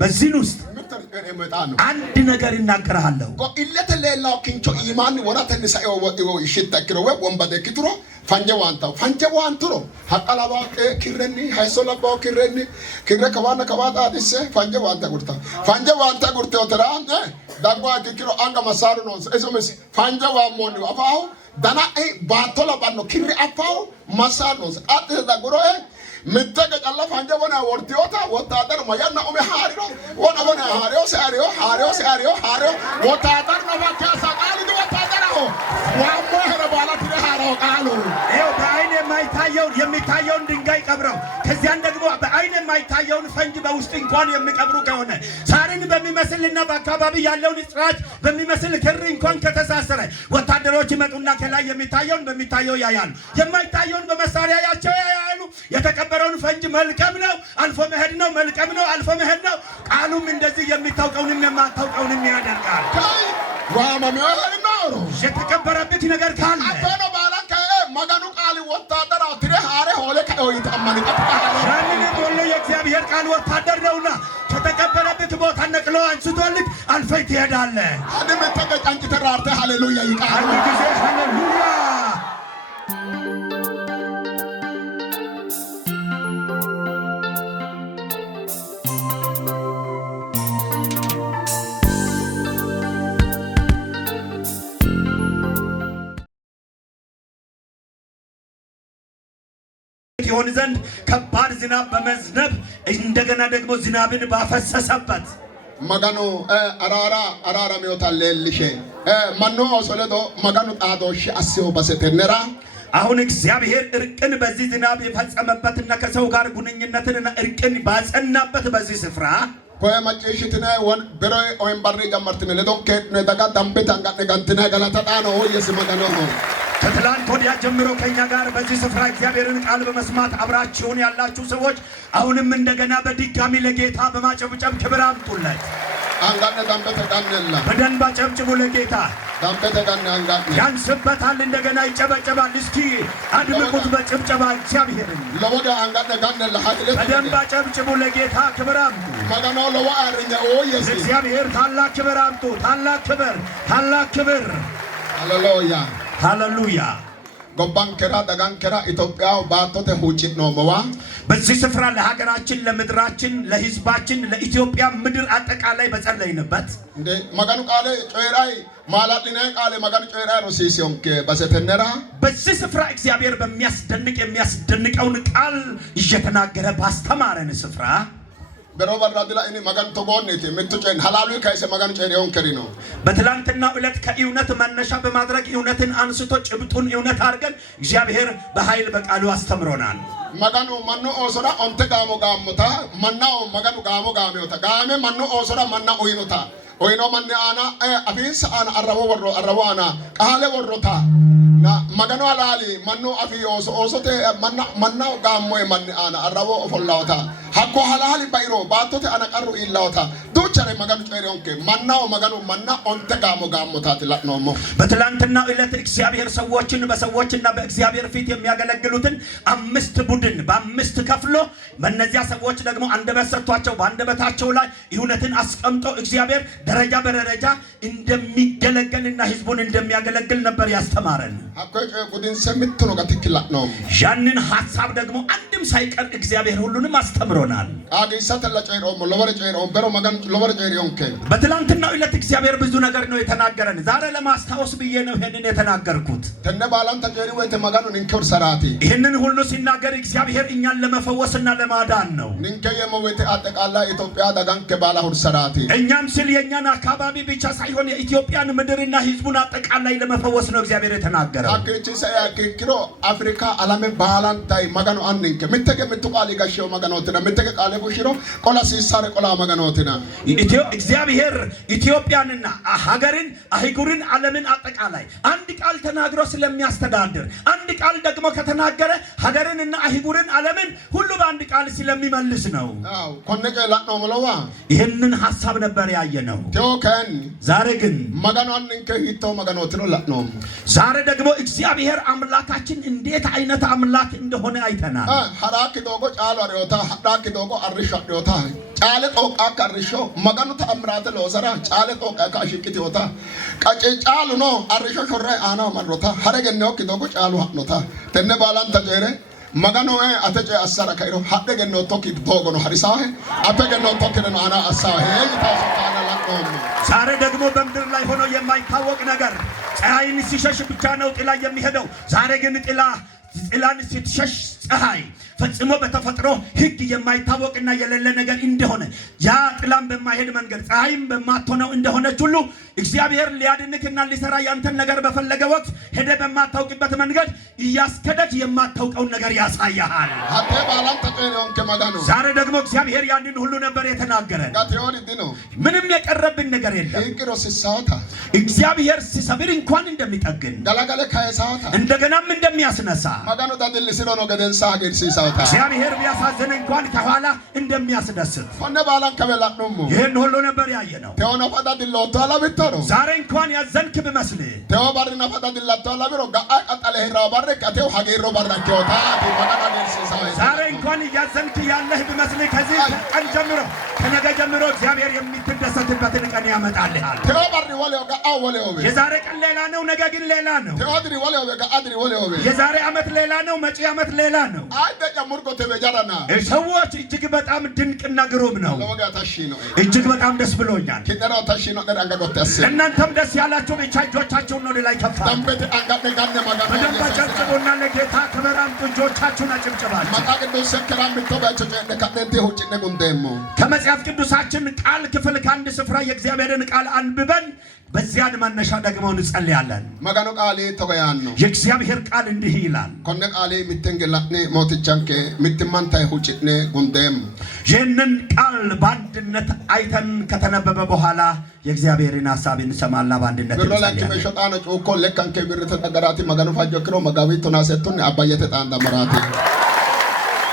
በዚህ ውስጥ አንድ ነገር እናገራለሁ ኢለተ ሌላው ኪንቾ ኢማን ወራተን ሳይው ይሽተክሮ ወንበደ ኪትሮ ፈንጀዋንተሮ ሐቀላባ ኪረኒ ሃይሶላባ ኪረኒ ኪረ ከዋና ከዋታ አዲስ ፈንጀዋንተ ጉርታ ወተራን ዳጓ ኪሮ አንጋ ማሳሩ ነው እሶመስ ፈንጀዋሞኒ አፋው ዳና ባቶላ ባኖ ኪሪ አፋው ማሳሩ አጥ ዳጉሮ ምተገ ጨላ ፈንጀወና ወርቲዮታ ወታደር ማያና ኦሜ ሃሪሮ ወና ሃሪዮ ወታደር ነው ባካሳ ቃል ወታደር ነው ዋሞ ሄረባላ ትሃሮ ቃሉ ይኸው በአይን የሚታየውን ድንጋይ ቀብረው ከዚያን ደግሞ በአይን የማይታየውን ፈንጅ በውስጥ እንኳን የሚቀብሩ ከሆነ ሳርን በሚመስልና በአካባቢ ያለውን ጽራጭ በሚመስል ክር እንኳን ከተሳሰረ ወታደሮች ይመጡና ከላይ የሚታየውን በሚታየው ያያሉ የማይታየውን በመሳሪያ ያያሉ የተቀበረውን ፈንጅ መልቀም ነው አልፎ መሄድ ነው መልቀም ነው አልፎ መሄድ ነው ቃሉም እንደዚህ የሚታውቀውንም የማታውቀውንም ያደርጋል ዋማሚያ ነው የተቀበረበት ነገር ካለ አባኖ ባላከ መጋኑ ቃል ወታደር አትሬ ሃሬ ሆለ ከኦይት አማን ሻምን ቦሎ የእግዚአብሔር ቃል ወታደር ነውና ከተቀበረበት ቦታ ነቅሎ አንስቶልክ አልፈይ ትሄዳለህ አደም ተቀጫንጭ ተራርተ ሃሌሉያ ይቃል አንድ ጊዜ ሃሌሉያ ይሆን ዘንድ ከባድ ዝናብ በመዝነብ እንደገና ደግሞ ዝናብን ባፈሰሰበት መጋኑ አራራ ሚወታለልሽ ማኖ ኦሶለዶ መጋኑ ጣዶሽ አስዮ በሰተነራ አሁን እግዚአብሔር እርቅን በዚህ ዝናብ የፈጸመበትና ከሰው ጋር ጉንኝነትንና እርቅን ባጸናበት በዚህ ስፍራ ኮየ ማጨሽትነ ወን በሮይ ኦምባሪ ጀመርትነ ለዶንከ ነዳጋ ዳምበታ አንጋነ ጋንተና ገላታጣ ነው የስመጋኖ ነው ከትላንት ወዲያ ጀምሮ ከኛ ጋር በዚህ ስፍራ እግዚአብሔርን ቃል በመስማት አብራችሁን ያላችሁ ሰዎች አሁንም እንደገና በድጋሚ ለጌታ በማጨብጨብ ክብር አምጡለት አንጋነ ዳምበታ ዳምነላ በደንብ አጨብጭቡ ለጌታ ዳምበታ ዳምነ አንጋነ ያንስበታል እንደገና ይጨበጨባል እስኪ አድምቁት በጭብጨባ እግዚአብሔርን ለወጋ አንጋነ ጋነላ ሀይለ በደንብ አጨብጭቡ ለጌታ ክብር አምጡ መጋኖ ለዋ አርኛ ኦየስ እግዚአብሔር ታላቅ ክብር አምጡ ታላቅ ክብር ሃሌሉያ ጎባንከራ ዳጋንከራ ኢትዮጵያ ባቶተ ሁጭት ነው መዋ በዚህ ስፍራ ለሀገራችን ለምድራችን ለሕዝባችን ለኢትዮጵያ ምድር አጠቃላይ በጸለይንበት እንደ መጋኑ ቃለ ጮይራይ ማላጥነ ቃለ መጋኑ ጮይራይ ሮሲሲዮንከ በሰተነራ በዚህ ስፍራ እግዚአብሔር የሚያስደንቀውን ቃል እየተናገረ ባስተማረን ስፍራ በሮበራድላ እኔ መጋን ተጎንኔት ምትጨን ሐላሉ ከይሰ መጋን ጨሪውን ከሪኖ በትላንትናው ዕለት ከእውነት መነሻ በማድረግ እውነትን አንስቶ ጭብጡን እውነት አድርገን እግዚአብሔር በኃይል በቃሉ አስተምሮናል መጋኑ ማኖ ኦሶራ ኦንተ ጋሞ ጋሞታ ማናው መጋኑ ጋሞ ጋሜውታ ጋሜ ማኖ ኦሶራ ማና ኦይኖታ ኦይኖ ማነ አና አፊንስ አና አረቦ አና ቃለ ወሮታ na magano alali manno afiyos osote manna gammo e manni ana arabo follawta hakko halali bayro batote ana qarru illawta duchare magano ጨሪውንከ manna onte gammo ታት ላኖሞ በትላንትናው ዕለት እግዚአብሔር ሰዎችና በእግዚአብሔር ፊት የሚያገለግሉትን አምስት ቡድን በአምስት ከፍሎ በእነዚያ ሰዎች ደግሞ አንደበት ሰጥቷቸው በአንደበታቸው ላይ እውነትን አስቀምጦ እግዚአብሔር ደረጃ በደረጃ እንደሚገለገልና ህዝቡን እንደሚያገለግል ነበር ያስተማረን አቆጭ ቁድን ሰምት ነው ከትክላኖ ያንን ሐሳብ ደግሞ አንድም ሳይቀር እግዚአብሔር ሁሉንም አስተምሮናል አዲሳተ ለጨሪው ለወረጨሪው በሮ መጋን ለወረጨሪውንከ በትላንትናው ዕለት እግዚአብሔር ብዙ ነገር ነው የተናገረን ዛሬ ለማስታወስ ብዬ ነው ይሄንን የተናገርኩት ተነባላን ተጨሪው የተመጋኑን እንከር ሰራቲ ይሄንን ሁሉ ሲናገር እግዚአብሔር እኛን ለመፈወስና ለማዳን ነው ንንከ የሞዌት አጠቃላ ኢትዮጵያ ዳጋን ከባላ ሁር ሰራቲ እኛም ስል የኛን አካባቢ ብቻ ሳይሆን የኢትዮጵያን ምድርና ህዝቡን አጠቃላይ ለመፈወስ ነው እግዚአብሔር የተናገረው አከቺ ሳያከክሮ አፍሪካ አላም ባላንታይ መጋኑ አንንከ ምትከ ምትቃሊ ጋሽው መጋኖትና ምትከ ቃለ ቡሽሮ ቆላ ሲሳረ ቆላ መጋኖትና እግዚአብሔር ኢትዮጵያንና ሀገርን አህጉርን ዓለምን አጠቃላይ አንድ ቃል ተናግሮ ስለሚያስተዳድር አንድ ቃል ደግሞ ከተናገረ ሀገርንና አህጉርን ዓለምን ሁሉ በአንድ ቃል ስለሚመልስ ነው አው ኮነቀ ላኖ መለዋ ይሄንን ሐሳብ ነበር ያየነው ቴዎከን ዛሬ ግን መጋኗን እንከ ይተው መጋኖት ነው ላኖ ዛሬ ደግሞ እግዚአብሔር አምላካችን እንዴት አይነት አምላክ እንደሆነ አይተናል ሐራክ ዶጎ ጫሎ አሪዮታ ሐዳክ ዶጎ አርሽ አሪዮታ ጫለ ጦቃ ካርሾ መጋኑ ተአምራተ ለወሰራ ጫለ ጦቃ ካሽቅት ይወታ ቀጭ ጫሉ ነው አርሾ ሾራ አና ማሮታ ሀረገነው ኪዶጎ ጫሉ ሀኖታ ተነ ባላን ተጀረ magano ataje asara kairo hadde genno tokki togono harisahe ategenno tokki no ana asahe ይታሱ ካለ ለቆም ዛሬ ደግሞ በምድር ላይ ሆኖ የማይታወቅ ነገር ፀሐይን ሲሸሽ ብቻ ነው ጥላ የሚሄደው ዛሬ ግን ጥላን ሲሸሽ ፀሐይ ፈጽሞ በተፈጥሮ ህግ የማይታወቅና የሌለ ነገር እንደሆነ ያ ጥላም በማይሄድ መንገድ ፀሐይም በማትሆነው እንደሆነች ሁሉ እግዚአብሔር ሊያድንክና ሊሰራ ያንተን ነገር በፈለገ ወቅት ሄደ በማታውቅበት መንገድ እያስከደች የማታውቀው ነገር ያሳያል። አቴ ባላም ተቀየው ከማጋኑ ዛሬ ደግሞ እግዚአብሔር ያንን ሁሉ ነበር የተናገረን። ጋቴውን ይድኖ ምንም የቀረብን ነገር የለም። ይቅሮ ሲሳታ እግዚአብሔር ሲሰብር እንኳን እንደሚጠግን ገላገለ ካይሳታ እንደገናም እንደሚያስነሳ ማጋኑ ዳድል ሲኖ ነው ገደንሳ ሀገር ሲሳታ እግዚአብሔር ቢያሳዝን እንኳን ከኋላ እንደሚያስደስት ሆነ ባላን ከበላጥኑ ይሄን ሁሉ ነበር ያየነው። ተወነ ፈዳድል ወጣላ ቢተሩ ዛሬ እንኳን ያዘንክ ቢመስል ተወ ባርና ፈዳድል ወጣላ ቢሮ ጋአ ቀጣለ ሄራ ባረክ አቴው ሀገሮ ባራኪዮታ ዲማና ገርሲሳው ዛሬ እንኳን ያዘንክ ያለህ ቢመስል ከዚህ ቀን ጀምሮ ከነገ ጀምሮ እግዚአብሔር የሚትደሰትበትን ቀን ያመጣልሃል። ተወ ባሪ ወለው ጋአ ወለው የዛሬ ቀን ሌላ ነው፣ ነገ ግን ሌላ ነው። ተወ ድሪ ወለው ጋአ ድሪ ወለው የዛሬ ዓመት ሌላ ነው፣ መጪ ዓመት ሌላ ነው። አይደኛ ሙርቆ ተበጃራና ሰዎች እጅግ በጣም ድንቅና ግሩም ነው። ለወጋ ታሺ ነው እጅግ በጣም ደስ ብሎኛል። ከደራው ታሺ ነው ደራንጋ ጎተስ እናንተም ደስ ያላችሁ ብቻ እጆቻችሁን ወደ ላይ ከፍ ደምበደ አንጋደ ጋነ ማጋና በደንብ አጨብጭቡና ለጌታ ክብር አምጡ። እጆቻችሁን አጨብጭባችሁ ማታ ቅዱስ ሰከራም ብትባቸው ለካደንቴ ሆጭ ነጉንደሞ ከመጽሐፍ ቅዱሳችን ቃል ክፍል ከአንድ ስፍራ የእግዚአብሔርን ቃል አንብበን በዚያን መነሻ ደግሞ እንጸልያለን። ማጋኑ ቃሌ ተወያን ነው የእግዚአብሔር ቃል እንዲህ ይላል። ኮነ ቃሌ ምትንገላኔ ሞትቻንከ ምትማንታይ ሆጭኔ ጉንደም ይህንን ቃል በአንድነት አይተን ከተነበበ በኋላ የእግዚአብሔርን ሐሳብ እንሰማና በአንድነት ብሮላኪ መሸጣነ ጮኮ ለካንከ ብር ተጠገራቲ ማጋኑ ፋጆክሮ መጋቢት ተናሰቱን አባየተ ጣንዳ መራቲ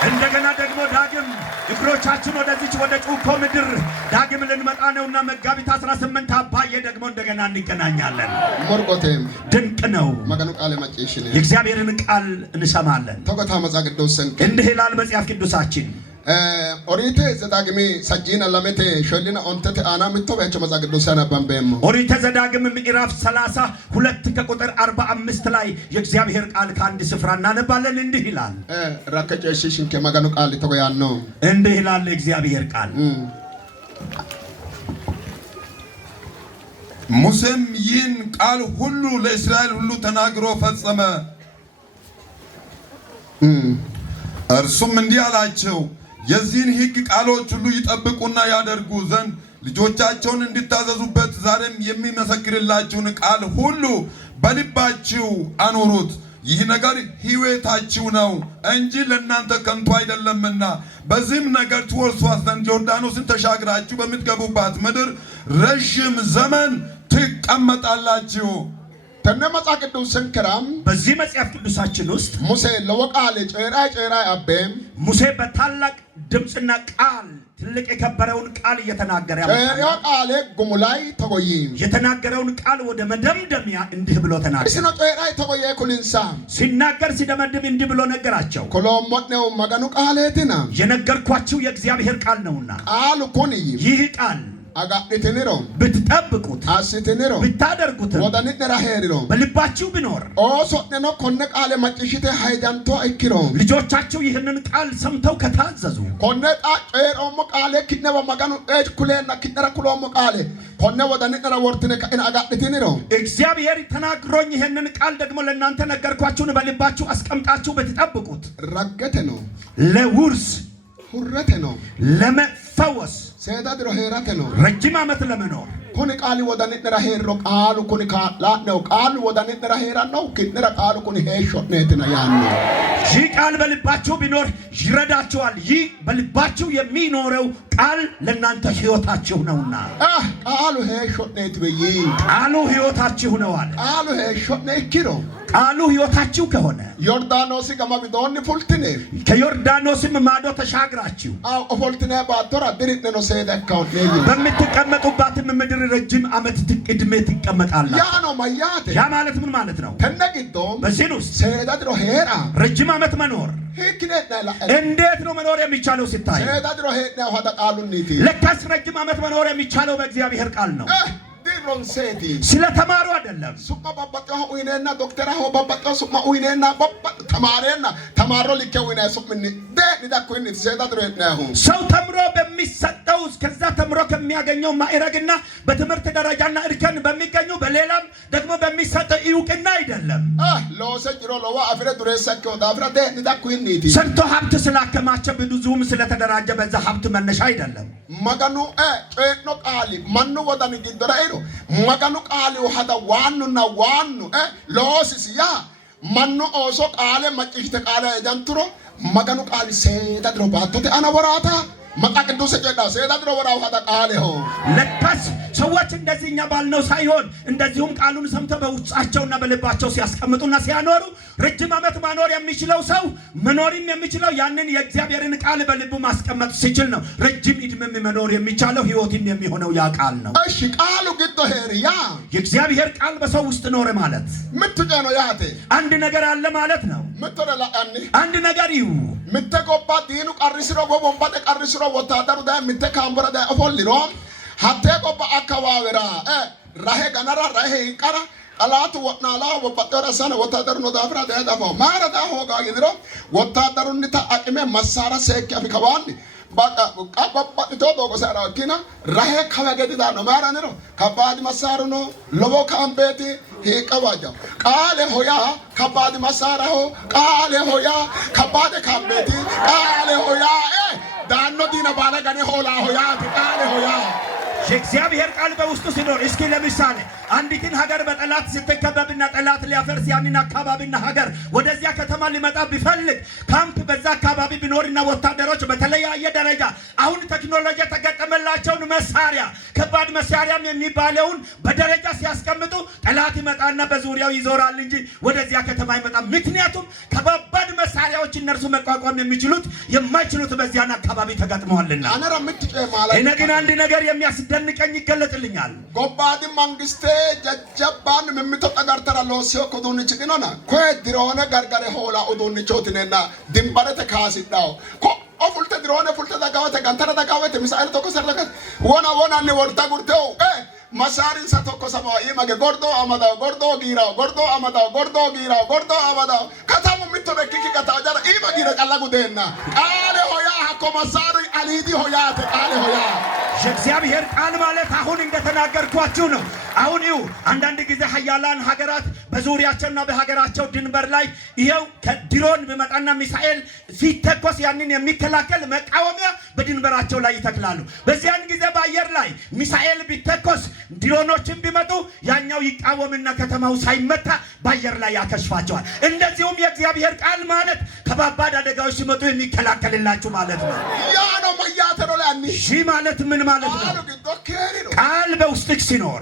እንደገና ደግሞ ዳግም እግሮቻችን ወደዚች ወደ ጩኮ ምድር ዳግም ልንመጣ ነውና መጋቢት 18 አባዬ ደግሞ እንደገና እንገናኛለን። ሞርቆቴም ድንቅ ነው። ማጋኑ ቃል ማጨሽነ የእግዚአብሔርን ቃል እንሰማለን። ተቆታ መጽሐፍ ቅዱስን እንዲህ ይላል መጽሐፍ ቅዱሳችን ኦሪቴ ዘዳግሜ ሰጂና ለመቴ ሾሊና ኦንተተ አና ምትወያቸው መጽሐፍ ቅዱስና ባምበም ኦሪቴ ዘዳግም ምዕራፍ 32 ከቁጥር 45 ላይ የእግዚአብሔር ቃል ከአንድ ስፍራ እናነባለን። እንዲህ ይላል ራከጨሽሽን ከማጋኑ ቃል ተቆያን ነው። እንዲህ ይላል የእግዚአብሔር ቃል ሙሴም ይህን ቃል ሁሉ ለእስራኤል ሁሉ ተናግሮ ፈጸመ። እርሱም እንዲህ አላቸው፣ የዚህን ሕግ ቃሎች ሁሉ ይጠብቁና ያደርጉ ዘንድ ልጆቻቸውን እንድታዘዙበት ዛሬም የሚመሰክርላችሁን ቃል ሁሉ በልባችሁ አኑሩት። ይህ ነገር ሕይወታችሁ ነው እንጂ ለእናንተ ከንቱ አይደለምና በዚህም ነገር ትወርሷት ዘንድ ዮርዳኖስን ተሻግራችሁ በምትገቡባት ምድር ረዥም ዘመን ትቀመጣላችሁ። ተነመጻ ቅዱስ ሰንከራም በዚህ መጽሐፍ ቅዱሳችን ውስጥ ሙሴ ለወቃለ ጨራ አበም ሙሴ በታላቅ ድምጽና ቃል ትልቅ የከበረውን ቃል እየተናገረ ጨራ ቃል ጉሙላይ ተቆይ የተናገረውን ቃል ወደ መደምደሚያ እንዲህ ብሎ ተናገረ። እሱ ነው ጨራ ተቆየ ኩሊንሳ ሲናገር ሲደመድም እንዲህ ብሎ ነገራቸው። ኮሎሞት ነው ማጋኑ ቃሌትና የነገርኳችሁ የእግዚአብሔር ቃል ነውና ቃል ኮኒ ይህ ቃል አጋጥተኔሮ ብትጠብቁት አስተኔሮ ብታደርጉት ወዳንት ነራሄሪሮ በልባችሁ ቢኖር ኦሶነኖ ኮነ ቃለ ማጭሽተ ሃይዳንቶ አይኪሮ ልጆቻችሁ ይህንን ቃል ሰምተው ከታዘዙ ኮነ ጣጨሮሞ ቃለ ኪነባ ማጋኑ እጅ ኩለና ኪነራ ኩሎሞ ቃለ ኮነ ወዳንት ነራ ወርትነ ከእና አጋጥተኔሮ እግዚአብሔር ተናግሮኝ ይህንን ቃል ደግሞ ለእናንተ ነገርኳችሁን በልባችሁ አስቀምጣችሁ ብትጠብቁት ረገተ ነው ለውርስ ሁረተ ነው ለመፈወስ ሰዳድሮ ሄራተ ነው ረጅም ዓመት ለመኖር ኮነ ቃል ወዳንት ነራ ሄሮ ቃሉ ኮነ ካላ ነው ቃሉ ወዳንት ነራ ሄራ ነው ኪነራ ቃሉ ኮነ ሄሾ ነትና ያን ይህ ቃል በልባችሁ ቢኖር ይረዳችኋል። ይህ በልባችሁ የሚኖረው ቃል ለእናንተ ሕይወታችሁ ነውና ቃሉ ሄሾ ነት በይ ቃሉ ሕይወታችሁ ነው አለ። ቃሉ ሄሾ ነኪሮ ቃሉ ሕይወታችሁ ከሆነ ዮርዳኖስ ገማቢዶን ፉልትኔ ከዮርዳኖስም ማዶ ተሻግራችሁ ፉልትኔ ባቶራ ድሪት ነው ሰደ አካውንት ነይ በምትቀመጡባትም ምድር ረጅም ዓመት ዕድሜ ትቀመጣላችሁ። ያ ነው ማያቴ ያ ማለት ምን ማለት ነው? ተነግዶ በዚህ ውስጥ ሰዳድሮ ሄራ ረጅም ዓመት መኖር እንዴት ነው መኖር የሚቻለው ሲታይ ሰዳድሮ ሄና ወደ ቃሉኒቲ ለካስ ረጅም ዓመት መኖር የሚቻለው በእግዚአብሔር ቃል ነው። ስለተማሩ አይደለም። ሱማ ባባጣው ኡይነና ዶክተር አሁ ባባጣው ሱማ ኡይነና ባባጣ ተማረና ተማሮ ሊከውና ሱምኒ ዳኩኝ ሰዳድሮ ሄናሁ ሰው ተምሮ በሚሰጠው ከዛ ተምሮ ከሚያገኘው ማዕረግና በትምህርት ደረጃና እርከን በሚገኙ በሌላም ደግሞ በሚሰጠው እውቅና አይደለም። ሎሰጅሮ ለዋ አፍረ ድረሰከው ዳፍራ ዳኩኝ ሰርቶ ሀብት ስላከማቸ ብዙም ስለተደራጀ በዛ ሀብት መነሻ አይደለም። መጋኑ ጨኖ ቃሊ ማኑ ወዳን ግደራይሮ መጋኑ ቃሊ ወሃዳ ዋኑና ዋኑ ሎሲስ ያ ማኑ ኦሶ ቃለ መጭፍተ ቃለ ጃንቱሮ መጋኑ ቃሊ ሰዳድሮ ባቶቴ አና ወራታ መቃ ቅዱስ ጨዳ ሰዳድሮ ወራው ሃዳ ቃለ ሆ ለካስ ሰዎች እንደዚህኛ ባልነው ሳይሆን እንደዚሁም ቃሉን ሰምተው በውስጣቸውና በልባቸው ሲያስቀምጡና ሲያኖሩ ረጅም ዓመት ማኖር የሚችለው ሰው መኖርም የሚችለው ያንን የእግዚአብሔርን ቃል በልቡ ማስቀመጥ ሲችል ነው። ረጅም ዕድሜ መኖር የሚቻለው ሕይወትም የሚሆነው ያ ቃል ነው። እሺ ቃሉ ግዶ ሄሪያ የእግዚአብሔር ቃል በሰው ውስጥ ኖረ ማለት ምትጀ ነው ያቴ አንድ ነገር አለ ማለት ነው። ምትረላ አንድ ነገር ይሁ ምትቆባ ዲኑ ቀርሽሮ ወቦምባተ ቀርሽሮ ወታደሩ ዳ ምትካምበረ ዳ አፎልሮ ሀቴ ቆባ አካባቢራ ራሄ ገነራ ራሄ ይቀራ ጠላቱ ወናላ ወባጠረ ሰነ ወታደሩ ነው ዳፍራ ዳፋ ማረዳ ሆጋ ይድሮ ወታደሩ እንታ አቅሜ መሳራ ሰክ አፍከባን ባቃ ቀባባ ቶዶ ጎሰራ ኪና ራሄ ከበገዲ ዳ ነው ማራን ነው ከባድ መሳሩ ነው ለቦ ካምቤቲ ሄቀባጃ ቃለ ሆያ ከባድ መሳራ ሆ ቃለ ሆያ ከባድ ካምቤቲ ቃለ ሆያ ዳኖ ዲና ባለጋኔ ሆላ ሆያ ቃለ ሆያ የእግዚአብሔር ቃል በውስጡ ሲኖር እስኪ ለምሳሌ አንዲትን ሀገር በጠላት ስትከበብና ጠላት ሊያፈርስ ያንን አካባቢና ሀገር ወደዚያ ከተማ ሊመጣ ቢፈልግ ካምፕ በዛ አካባቢ ቢኖርና ወታደሮች በተለያየ ደረጃ አሁን ቴክኖሎጂ ተገጠመላቸውን መሳሪያ ከባድ መሳሪያም የሚባለውን በደረጃ ሲያስቀምጡ ጠላት ይመጣና በዙሪያው ይዞራል እንጂ ወደዚያ ከተማ አይመጣም። ምክንያቱም ከባድ መሳሪያዎች እነርሱ መቋቋም የሚችሉት የማይችሉት በዚያን አካባቢ ተገጥመዋልና። እኔ ግን አንድ ነገር የሚያስደንቀኝ ይገለጥልኛል። ጎባዲ መንግስቴ ጀጀባን ምምቶ ተጋርተራ ሎሲዮ ኮዱንች ዲኖና ኮይ ድሮነ ጋርጋሬ ሆላ ኦዶንቾትነና ድንባረ ተካሲዳው ኮ ኦፉልተ ድሮነ ፉልተ ዳጋወተ ጋንተራ ዳጋወተ ሚሳኤል ተኮ ሰረከት ወና ነ ወርታ ጉርቴው መሳሪን ሰተኮ ሰማ ይማገ ጎርዶ አማዳው ጎርዶ ጊራው ጎርዶ አማዳው ጎርዶ ጊራው ጎርዶ አማዳው ከተሙ ምቶ በኪኪ ከታጀራ ይማጊረ ቀላጉ ደና ቃለ ሆያ ሀኮ መሳሪ አሊዲ ሆያ ቃለ ሆያ የእግዚአብሔር ቃል ማለት አሁን እንደተናገርኳችሁ ነው። አሁን ይሁ አንዳንድ ጊዜ ሀያላን ሀገራት በዙሪያቸውና በሀገራቸው ድንበር ላይ ይሄው ከድሮን በመጣና ሚሳኤል ሲተኮስ ያንን የሚከላከል መቃወሚያ በድንበራቸው ላይ ይተክላሉ። በዚያን ጊዜ በአየር ላይ ሚሳኤል ቢተኮስ ድሮኖችን ቢመጡ ያኛው ይቃወምና ከተማው ሳይመታ በአየር ላይ ያከሽፋቸዋል። እንደዚሁም የእግዚአብሔር ቃል ማለት ከባባድ አደጋዎች ሲመጡ የሚከላከልላችሁ ማለት ነው። ያ ነው ማያተሮ ላይ ሺ ማለት ምን ማለት ነው? ቃል በውስጥህ ሲኖር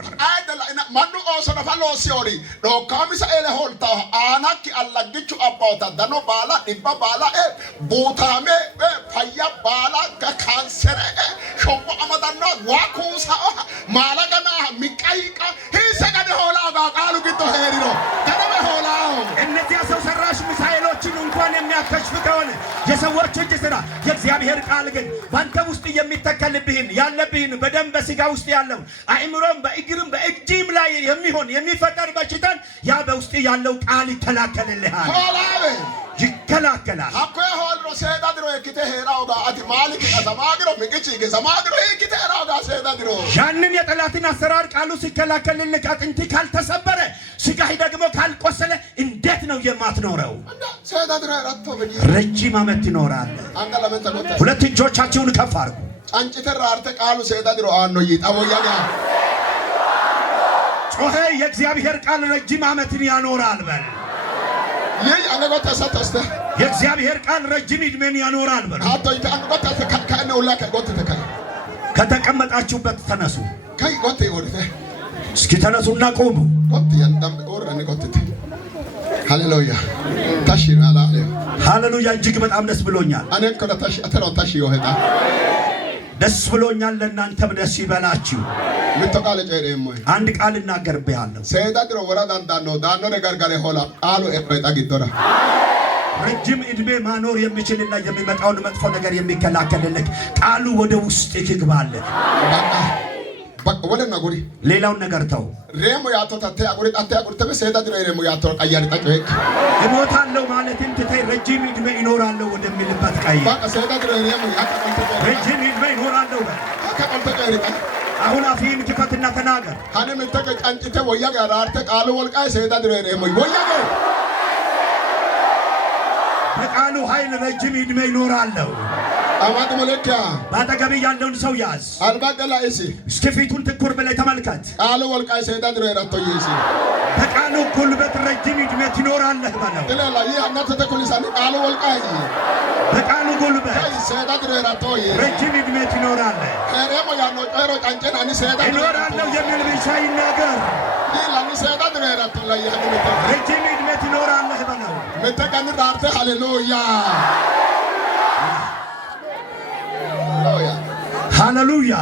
ማኑ ኦሶ ነፋሎ ሲዮሪ ዶ ካሚሳ ኤለ ሆልታ አናኪ አላግቹ አባውታ ዳኖ ባላ ዲባ ባላ ቦታሜ ፈያ ባላ ካንሰር ሾቦ አመዳና ዋኩሳ ማላገና ሚቃይቃ ሂሰገደ ሆላ ቃሉ ግቶ ሄሪሮ ተደበ ሆላ እነዚያ ሰው ሰራሽ ሚሳኤሎችን እንኳን የሚያከሽፍ ከሆነ የሰዎች እጅ ስራ የእግዚአብሔር ቃል ግን ባንተ ውስጥ የሚተከልብህን ያለብህን በደም በስጋ ውስጥ ያለው አእምሮም በእግርም በእጅም ላይ የሚሆን የሚፈጠር በሽታን ያ በውስጥ ያለው ቃል ይከላከልልሃል። ይከላከላል። አኮ ሆልሮ ሰዳድሮ የኪተ ሄራውጋ አቲ ማሊክ ከተማግሮ ምቅጪ ገሰማግሮ የኪተ ሄራውጋ ሰዳድሮ ያንን የጠላትን አሰራር ቃሉ ሲከላከልልህ አጥንት ካልተሰበረ ስጋህ ደግሞ ካልቆሰለ እንዴት ነው የማትኖረው? ሰዳድሮ ራቶ በዲ ረጅም ዓመት ትኖራለህ። ሁለት እጆቻችሁን ከፍ አድርጉ። አንጭተራ አርተ ቃሉ ሰዳድሮ አኖ ይጣወያጋ ጮኸ የእግዚአብሔር ቃል ረጅም ዓመትን ያኖራል በል። ይህ አንገታ ሰተስተ የእግዚአብሔር ቃል ረጅም ዕድሜን ያኖራል በል። አቶ አንገታ ከካነው ላከ ጎት ተከለ ከተቀመጣችሁበት ተነሱ። ከይ ጎት ይወርደ እስኪ ተነሱና ቆሙ። ጎት ያንዳም ወረነ ጎት ሃሌሉያ ታሽራላ ሃሌሉያ እጅግ በጣም ደስ ብሎኛል። እኔ እኮ ታሽ አተራው ታሽ ይወጣ ደስ ብሎኛል ለእናንተም ደስ ይበላችሁ። ምትቃለ ጨይደሞ አንድ ቃል እናገርብሃለሁ። ሰይዳ ድሮ ወራዳን ዳኖ ነገርጋለ ሆላ ቃሉ ኤጣ ጊዶራ ረጅም ዕድሜ ማኖር የሚችልና የሚመጣውን መጥፎ ነገር የሚከላከልልህ ቃሉ ወደ ውስጥ ይግባል። በቃ ወለና ጉሪ ሌላውን ነገር ተው። ሬሞ ያቶ ታቴ አጉሪ ተበ ሰይዳ ድሮ ሬሞ ያቶ ቀያሪ ጠጭ እሞታለሁ ማለትን ትተህ ረጅም ዕድሜ ይኖራለሁ ወደሚልበት ቀይ በቃ ሰይዳ ድሮ ሬሞ ረጅም ዕድሜ ይኖራለሁ አሁን አፍህን ክፈትና ተናገር። ካነ ምተቀ ጫንጭተ ወያ ጋር አርተ ቃሉ ወልቃይ ሰይዳ ድሮ ሬሞ ወያ ጋር በቃሉ ኃይል ረጅም ዕድሜ ይኖራለሁ። አማት መለኪያ ባጠገብ ያለውን ሰው ያዝ። አልባደላ እሺ እስኪ ፊቱን ትኩር ብለህ ተመልከት። ቃሉ ወልቃይ ሰይዳ ድሮ ራቶ ይሲ በቃሉ ጉልበት ረጅም ዕድሜ ትኖራለህ በለው። ለላ ያናተ ተኩልሳኒ ቃሉ ወልቃይ በቃሉ ጉልበት ሰይዳ ድሮ ራቶ ረጅም ዕድሜ ትኖራለህ። ከሬሞ ያኖ ጨሮ ጫንጨን አኒ ሰይዳ ይኖራለሁ የሚል ብቻ ይናገር። ይላኒ ሰይዳ ድሮ ራቶ ላይ ያኑ ረጅም ዕድሜ ትኖራለህ በለው። መተቀን ራርተ ሃሌሉያ ሃሌሉያ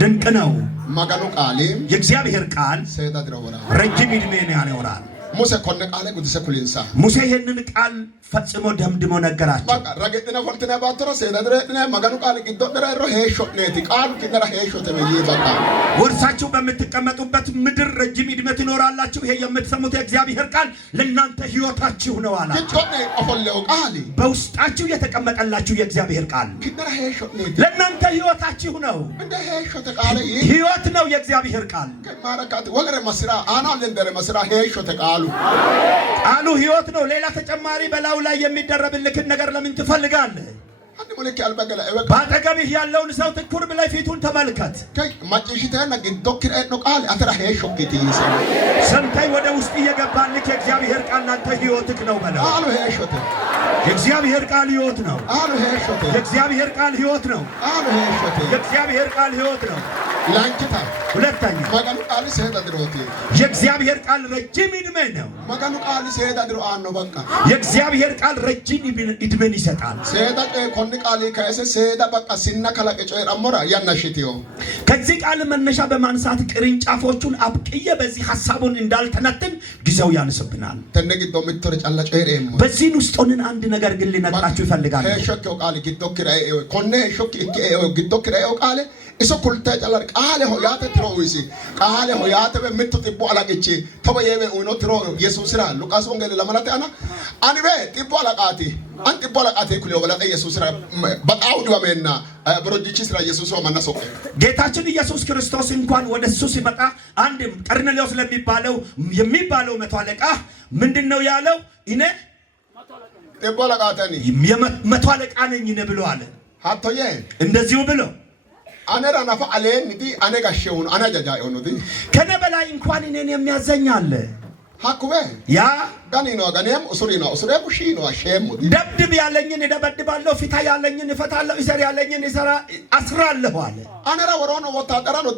ድንቅ ነው። ማጋኑ ቃሌ የእግዚአብሔር ቃል ሰይዳ ድሮ ወራ ረጅም ዕድሜ ነው ያኖራል። ሙሴ ኮነ ቃሌ ጉድሰ ኩሊንሳ ሙሴ ይሄንን ቃል ፈጽሞ ደምድሞ ነገራቸው። በቃ ረገጥና ፎልተና ባትሮ ሰይዳ ድሮ እነ ማጋኑ ቃሌ ግዶ ድሮ ሄሾ ነቲ ቃሉ kinnara ሄሾ ተበይ በቃ ወርሳችሁ በምትቀመጡበት ምድር ረጅም ዕድሜ ትኖራላችሁ። ይሄ የምትሰሙት የእግዚአብሔር ቃል ለእናንተ ሕይወታችሁ ነው አለ። ግዶኔ አፈለው ቃሌ በውስጣችሁ የተቀመጠላችሁ የእግዚአብሔር ቃል kinnara ሄሾ ነቲ ለእናንተ ሕይወታችሁ ነው። እንደ ሄሾ ተቃለ ሕይወት ነው የእግዚአብሔር ቃል። ከማረካት ወገረ መስራ አና ለንደረ መስራ ሄሾ ተቃሉ ቃሉ ሕይወት ነው። ሌላ ተጨማሪ በላው ላይ የሚደረብልክን ነገር ለምን ትፈልጋለህ? አንድ ሙልክ ያልበገለ ባጠገብህ ያለውን ሰው ትኩር ብለህ ፊቱን ተመልከት። ማጭሽተና ግዶክር ነው ቃል አተራ ሄሾ ጌቲስ ሰምተህ ወደ ውስጥ እየገባልክ የእግዚአብሔር ቃል ላንተ ሕይወትክ ነው በለው። ቃሉ ሄሾተ የእግዚአብሔር ቃል ሕይወት ነው። ቃሉ ሄሾተ የእግዚአብሔር ቃል ሕይወት ነው። ቃሉ ሄሾተ የእግዚአብሔር ቃል ሕይወት ነው። ላንቺታ ሁለተኛ ማጋኑ ቃል ሰይዳ ድሮቲ የእግዚአብሔር ቃል ረጅም ዕድሜ ነው። ማጋኑ ቃል ሰይዳ ድሮ አኖ በቃ የእግዚአብሔር ቃል ረጅም ዕድሜን ይሰጣል። ሰይዳ ኮን ቃል ከእሰ ሰይዳ በቃ ሲና ከላቀጨ አሞራ ያናሽቲዮ ከዚህ ቃል መነሻ በማንሳት ቅርንጫፎቹን አብቅዬ በዚህ ሐሳቡን እንዳልተነትን ጊዜው ያንስብናል። ተነግዶ ምትር ጫላ ጨሬም በዚህ ውስጥ ሆነን አንድ ነገር ግን ልነግራችሁ ይፈልጋል። ሄሾከው ቃል ግዶክራይ ኮነ ሄሾክ ግዶክራይ ቃል እሱ ኩልታ ጫላ ቃል ሆያተ ትሮዊሲ ቃል ሆያተ በምትጥቦ አላቀጭ ተበየበ ኡኖ ትሮ ኢየሱስ ራ ሉቃስ ወንጌል ለማለት አና አንበ ጥቦ አላቃቲ አንተ ጥቦ አላቃቲ ኩሎ ወላጠ ኢየሱስ ራ በቃው ዲዋመና ብሮጅቺ ስራ ኢየሱስ ወማናሶ ጌታችን ኢየሱስ ክርስቶስ እንኳን ወደሱ ሲመጣ አንድ ቀርኔሌዎስ የሚባለው መቶ አለቃ ምንድነው ያለው? እኔ ጥቦ አላቃተኒ መቶ አለቃ ነኝ ብሎ አለ። ሀቶየ እንደዚሁ ብሎ አነራ ናፋ አለን ዲ አነጋሽውን አናጃጃ የሆኑት ከነ በላይ እንኳን እኔን የሚያዘኝ አለ። ሀኩበ ያ ጋኒ ነው ጋኒም ኡሱሪ ነው ቡሺ ነው ሸሙ ደብድብ ያለኝን እደበድባለሁ፣ ፍታ ያለኝን እፈታለሁ፣ ይሰር ያለኝን አስራለሁ አለ። አነራ ወሮኖ ወታደራ ነው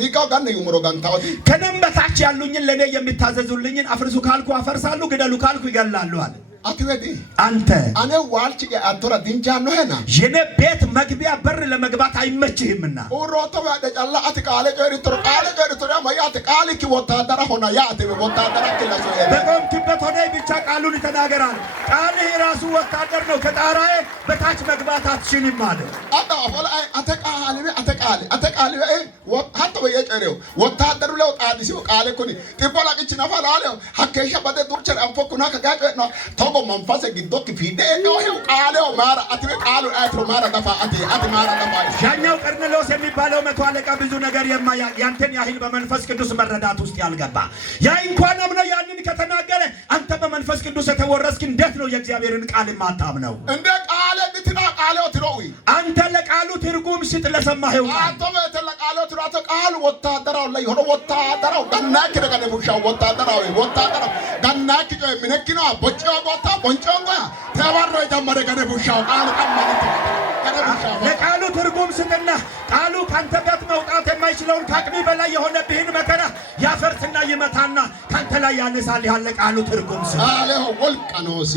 ዲጋው ጋኒ ይሙሮ ጋንታውዲ ከነም በታች ያሉኝን ለኔ የሚታዘዙልኝን አፍርሱ ካልኩ አፈርሳሉ፣ ግደሉ ካልኩ ይገላሉ አለ። አትወዲ አንተ አነ ዋልቺ አቶራ ዲንጃ ነው ሄና የኔ ቤት መግቢያ በር ለመግባት አይመችህምና ኦሮቶ ያደጫላ አትቃለ ጨሪቶር ቃለ ጨሪቶር ማያት ቃልኪ ወታደራ ሆና ያት ወታደራ ከላሶ በቆምክበት ሆነ ብቻ ቃሉን ተናገራል። ቃልህ ራሱ ወታደር ነው። ከጣራዬ በታች መግባት አትችልም ማለት አጣ ወላ አተቃለ ሀቶ የጨሬው ወታደሩ ለው ቃዲሲ ቃለ ኩኒ ጥቦላ ቅጭ ነፋላ አለ ሀከሻ በደ ዱርቸር አንፎኩና ከጋጨ ነው ተጎ መንፈስ ግዶክ ፊደ ነው ቃለው ማራ አትበ ቃሉ አትሮ ማራ ደፋ አት ማራ ደፋ ያኛው ቀርኔሌዎስ የሚባለው መቶ አለቃ ብዙ ነገር ያንተን ያህል በመንፈስ ቅዱስ መረዳት ውስጥ ያልገባ ያ እንኳን አምነው ያንን ከተናገረ አንተ በመንፈስ ቅዱስ የተወረስክ እንዴት ነው የእግዚአብሔርን ቃል ማታምነው? እንደ ቃል እንትና ቃለው ትሮዊ አንተ ለቃሉ ትርጉም ስጥ ለሰማኸው አንተ ለቃለው ትራተ ቃል ወታደራው ላይ ሆኖ ወታደራው ገናክ ደገነ ቡሻው ወታደራው ገናክ ምንክኖ ቦጭው ጎታ ቦንጮንጋ ተባሮ የጀመረ ገነ ቡሻው ቃል ቀማለት ለቃሉ ትርጉም ስጥና ቃሉ ካንተ ቤት መውጣት የማይችለውን ከአቅሚ በላይ የሆነብህን መከራ ያፈርስና ይመታና ካንተ ላይ ያነሳል። ያለ ቃሉ ትርጉም ስጥ። አለሁ ወልቀኖሲ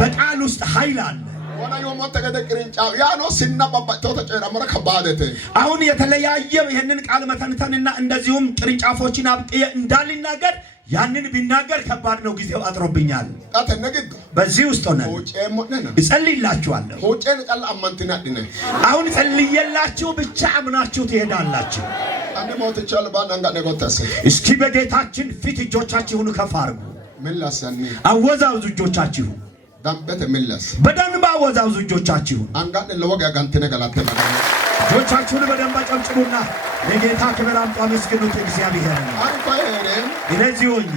በቃል ውስጥ ኃይል አለ። Wana yo motte gede ቅርንጫፍ ያ ነው ሲናባባቸው ተጨራመረ ከባደተ አሁን የተለያየ ይሄንን ቃል መተንተንና እንደዚሁም ቅርንጫፎችን አብጥየ እንዳልናገር ያንን ቢናገር ከባድ ነው ጊዜው አጥሮብኛል አተነግድ በዚህ ውስጥ ሆነ እጸልይላችኋለሁ ሆጨን ቃል አማንተና ድነ አሁን ጸልየላችሁ ብቻ አምናችሁ ትሄዳላችሁ አንደ ሞት ይቻል ባንንጋ ነገተሰ እስኪ በጌታችን ፊት እጆቻችሁን ከፍ አድርጉ ምላሰኒ አወዛውዙ እጆቻችሁ ዳምበተ ምላስ በደንብ አወዛውዙ እጆቻችሁ አንጋደ ለወጋ ጋንተነ ገላተ እጆቻችሁን በደንብ አጨብጭቡና ለጌታ ክብር አምጡ አመስግኑት እግዚአብሔር እነዚህ ሆኜ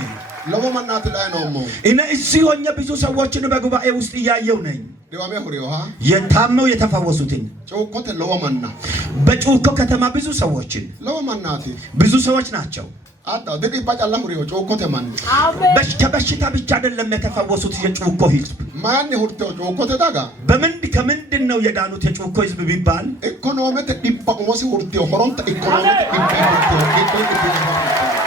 ለወማናት ላይ ነው እነዚህ ሆኜ ብዙ ሰዎችን በጉባኤ ውስጥ እያየው ነኝ ለዋሜ ሁሪዋ የታመው የተፈወሱትን ጮኮተ ለወማና በጮኮ ከተማ ብዙ ሰዎችን ለወማናት ብዙ ሰዎች ናቸው አጣ ደቂ ባጫላ ሁሪዋ ጮኮተ ማን ከበሽታ ብቻ አይደለም የተፈወሱት የጮኮ ህዝብ ማን ሁርተው ጮኮተ ዳጋ ከምንድን ነው የዳኑት የጮኮ ህዝብ ቢባል ኢኮኖሚት ዲፓሞሲ ሁርተው ሆሮንተ ኢኮኖሚት ዲፓሞሲ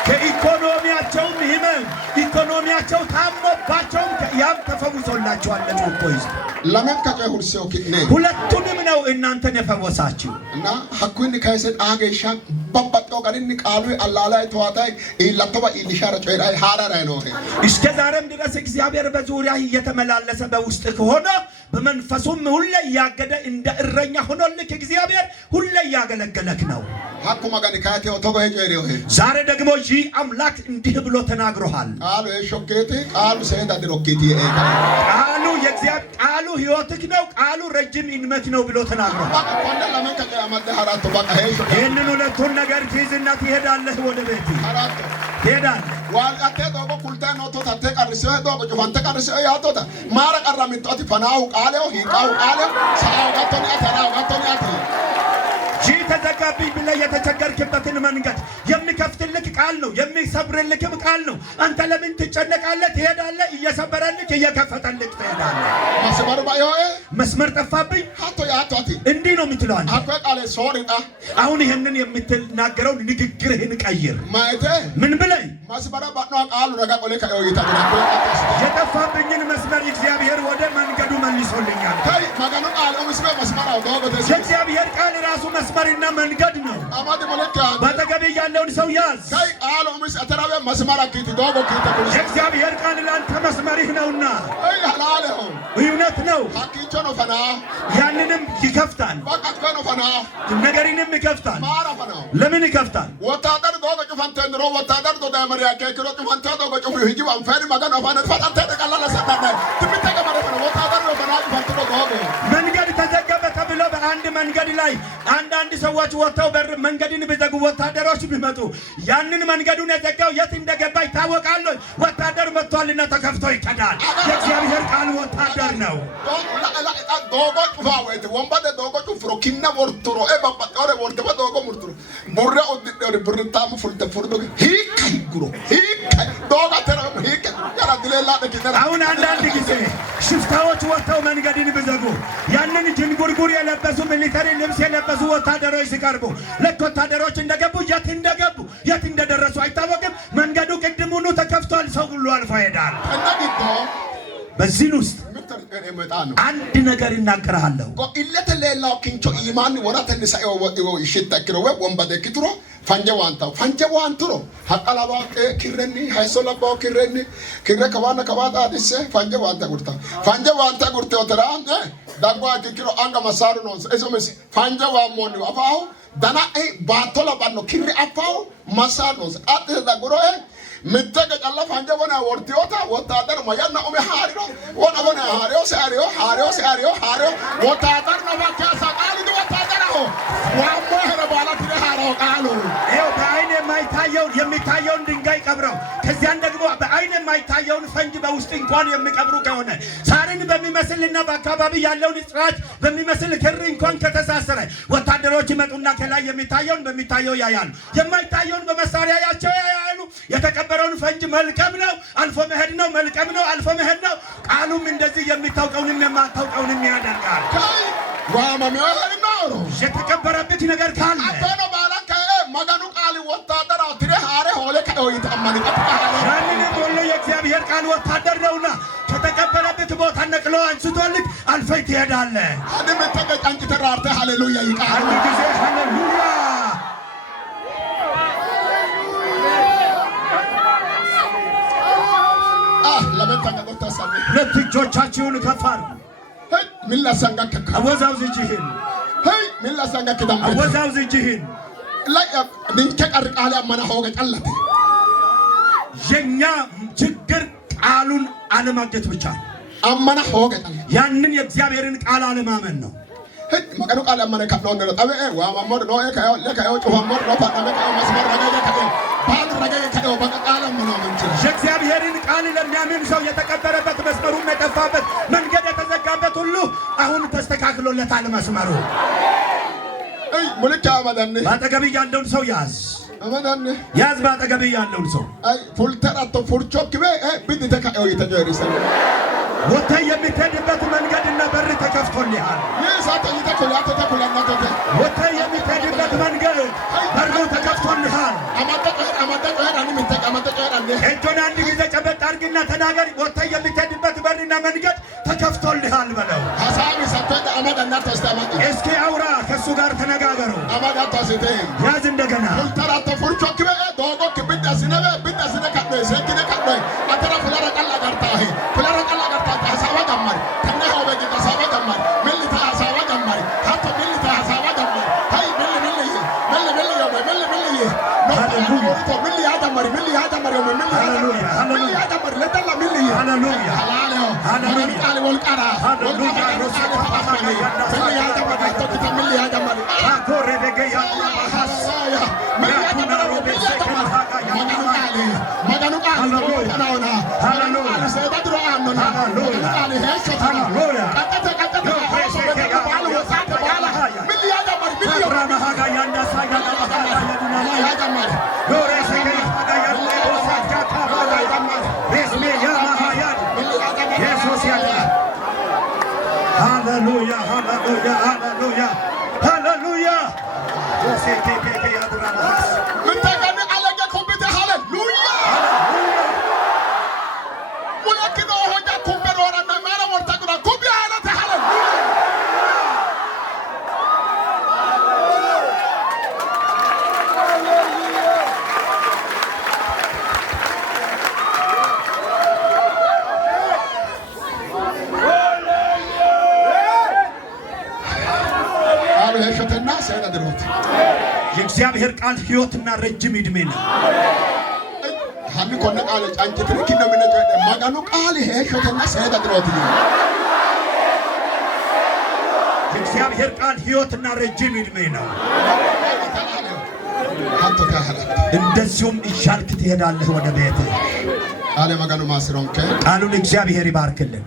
ከኢኮኖሚያቸው ህመም ኢኮኖሚያቸው ታሞባቸው ያም ተፈውሶላቸዋል ለጮኮ ህዝብ ለምን ከጨሁርሰው ኪኔ ሁለቱንም ነው እናንተን የፈወሳችሁ እና ሐኩን ከሰጥ አገሻ በባጣው ጋርን ቃሉ አላላይ ተዋታይ ኢላተባ ኢሊሻራ ጨራይ ሃራራይ ነው እስከ ዛሬም ድረስ እግዚአብሔር በዙሪያ እየተመላለሰ በውስጥ ከሆነ በመንፈሱም ሁሉ ያገደ እንደ እረኛ ሆኖልክ እግዚአብሔር ሁሉ ያገለገለክ ነው ሐኩ ማጋን ካቴው ተጎይ ጨሪው ዛሬ ደግሞ ይህ አምላክ እንዲህ ብሎ ተናግሮሃል ቃሉ ሾኬቴ ቃሉ ሰይዳ ድሮኬቲ ቃሉ የእግዚአብሔር ቃሉ ህይወትክ ነው ቃሉ ረጅም ኢንመት ነው ብሎ ተናግሮሃል ወንደ ለምን ከያማደ ሐራቶ ባቃ ይሄንን ሁለቱን ነገር ትይዝና ትሄዳለህ ወደ ቤት ትሄዳለህ ዋልአቴ ዶጎ ኩልታ ነው ተታተ ቀርሰው ዶጎ ጁፋንተ ቀርሰው ያቶታ ማራ ቀራሚት አቲ ፈናው ቃለው ሂቃው ቃለው ሳው ጋቶኒ አተራው ጋቶኒ አቲ ጂ ተዘጋብኝ ብለህ የተቸገርክበትን መንገድ የሚከፍትልክ ቃል ነው የሚሰብርልክም ቃል ነው አንተ ለምን ትጨነቃለህ ትሄዳለህ እየሰበረልክ እየከፈተልክ ትሄዳለህ መስመር ባዮ መስመር ጠፋብኝ አቶ ያቶቲ እንዲህ ነው የምትለው አንተ አቆ ቃለ ሶሪጣ አሁን ይሄንን የምትናገረው ንግግርህን ቀይር ማይቴ ምን ብለህ መስመር ባኖ ቃሉ ረጋ ቆለ ከዮይታ ድራቆ የጠፋብኝን መስመር እግዚአብሔር ወደ መንገዱ መልሶልኛል ታይ ማጋኑ ቃሉ መስመራው ዶጎ ተሲ እግዚአብሔር ቃል ራሱ መስመርና መንገድ ነው አማዲ ሞለካ ባጠገብ ያለውን ሰው ያዝ ታይ ቃሉ አተራበ መስመራ ኪቲ ዶጎ ኪቲ እግዚአብሔር ቃል ላንተ መስመርህ ነውና አይ ሐላለው እውነት ነው ሐቂቾ ነው ፈና ያንንም ይከፍታል ባቃቶ ነው ፈና ነገርንም ይከፍታል ማራ ፈና ለምን ይከፍታል ወታደር ዶጎ ጩፋንተ ድሮ ወታደር ዶ ዳመሪያ ከክሮ ጩፋንተ ዶጎ ጩፍ ይጂ አንፈሪ ማጋና ፋነ ፈጣንተ ተቀላላ ሰዳና ትምተቀ ማለት ነው ወታደር ነው ፈና ጩፋንተ ዶጎ መንገድ ተዘገበ ተብሎ በአንድ መንገድ ላይ አንዳንድ ሰዎች ወጥተው በር መንገድን ቢዘጉ ወታደሮች ቢመጡ ያንን መንገዱን የዘጋው የት እንደገባ ይታወቃል ወታደር መጥቷልና ተከፍቶ ይከዳል የእግዚአብሔር ቃል ወታደር ነው ዶጎ ጩፋ ወይት ወንባደ ዶጎ ጩፍሮ ኪና ወርቱሮ ኤባባጦረ ወርተባ ዶጎ ሙርቱሮ ቡራ ኦድደ ቡርታሙ ፉልተ ፉርዶ ሂካይ ጉሮ ሂካይ ዶጋ ተራ ሂካይ ያራ ድሌላ ደኪና አሁን አንዳንድ ጊዜ ሽፍታዎች ወጥተው መንገድን ቢዘጉ ያንን ጅንጉርጉር የለበሱ ሚሊተሪ ልብስ የለበሱ ወታደሮች ሲቀርቡ ለክ ወታደሮች እንደገቡ የት እንደደረሱ አይታወቅም መንገዱ ቅድሙኑ ተከፍቷል ሰው ሁሉ አልፎ ይሄዳል በዚህ ውስጥ አንድ ነገር እናገራለሁ ኢለተ ሌላው ኪንቾ ኢማን ወራተን ሳይው ይሽተክሮ ወንበደ ኪትሮ ፈንጀ ዋንታው ሐቀላባ ክረኒ ሃይሶላባው ክረኒ ክረ ከባና ከባጣ አዲስ ፈንጀ ዋንታ ጉርታ ወተራ ዳጓ ኪክሮ አንጋ ማሳሩ ነው እሶመስ ፈንጀ ዋሞኒ አፋው ዳና ባቶላ ባኖ ክሪ አፋው ማሳሩ ነው አጥ ዳጉሮ ምተገ ጫላ ፈንጀ ወና ወርቲዮታ ወታደር ማያና ኦሜ ሃሪሮ ወና ሃሪዮ ወታደር ነው ባካሳ ቃሉ ወታደር ነው ዋሞ ሄረ ባላ ትረ ሃሮ ቃሉ ይኸው በአይን የሚታየውን ድንጋይ ቀብረው ከዚያን ደግሞ በአይን የማይታየውን ፈንጅ በውስጥ እንኳን የሚቀብሩ ከሆነ ሳርን በሚመስልና በአካባቢ ያለውን ጽራች በሚመስል ክር እንኳን ከተሳሰረ ወታደሮች ይመጡና ከላይ የሚታየውን በሚታየው ያያሉ የማይታየውን በመሳሪያ ያያሉ የተቀበረውን ፈንጅ መልቀም ነው አልፎ መሄድ ነው መልቀም ነው አልፎ መሄድ ነው ቃሉም እንደዚህ የሚታውቀውንም የማታውቀውንም ያደርጋል ዋማሚያ ነው የተቀበረበት ነገር ካለ አባኖ ባላከ ማጋኑ ቃል ወታደር አትረ ሃሬ ሆለ ከኦይት አማኒ ያንን ሁሉ የእግዚአብሔር ቃል ወታደር ነውና ከተቀበረበት ቦታ ነቅሎ አንስቶልክ አልፈህ ትሄዳለህ። አደም ተቀጭ አንቺ ተራርተ ሃሌሉያ ይቃል አንድ ጊዜ ሃሌሉያ። ሁለት እጆቻችሁን ከፍ አድርጉ። አወዛውዝ እጅህን፣ አወዛውዝ እጅህን። የኛ ችግር ቃሉን አለማግኘት ብቻ ነው። ያንን የእግዚአብሔርን ቃል አለማመን ነው። መቀኑ ቃል አመነ ከነው ነው ታበ ዋማሞር ነው ከያው ለከያው ጩሃሞር ነው ባናመ ከያው መስመር ረገየ ከያው ባል ረገየ ከያው በቃል አመነ ምንጭ የእግዚአብሔርን ቃል ለሚያምን ሰው የተቀበረበት መስመሩም የጠፋበት መንገድ የተዘጋበት ሁሉ አሁን ተስተካክሎለታል መስመሩ። አይ ሙልቻ አመዳነ ባጠገብ ያለውን ሰው ያዝ፣ አመዳነ ያዝ። ባጠገብ ያለውን ሰው አይ ፉልተራቶ ፉርቾክቤ ቢድ ተካው የተጀሪሰ ወጥተህ የምትሄድበት መንገድና በር ተከፍቶልሃል። ወጥተህ የምትሄድበት መንገድ በሩ ተከፍቶልሃል። እጆን አንድ ጊዜ ጨበጥ አድርግና ተናገር። ወጥተህ የምትሄድበት በርና መንገድ ተከፍቶልሃል በለው። እስኪ አውራ፣ ከእሱ ጋር ተነጋገሩ። ያዝ እንደገና Hallelujah, hallelujah, hallelujah, hallelujah. የእግዚአብሔር ቃል ሕይወትና ረጅም ዕድሜ ነው። ሀኒ ኮነ ቃል ጫንጭ ትልክ ነው ምነጨ ማጋኑ ቃል ሄሾተና ሰይዳድሮት ነው። የእግዚአብሔር ቃል ሕይወትና ረጅም ዕድሜ ነው። እንደዚሁም እያልክ ትሄዳለህ ወደ ቤትህ። አለ ማጋኑ ማስሮንከ ቃሉን እግዚአብሔር ይባርክልን።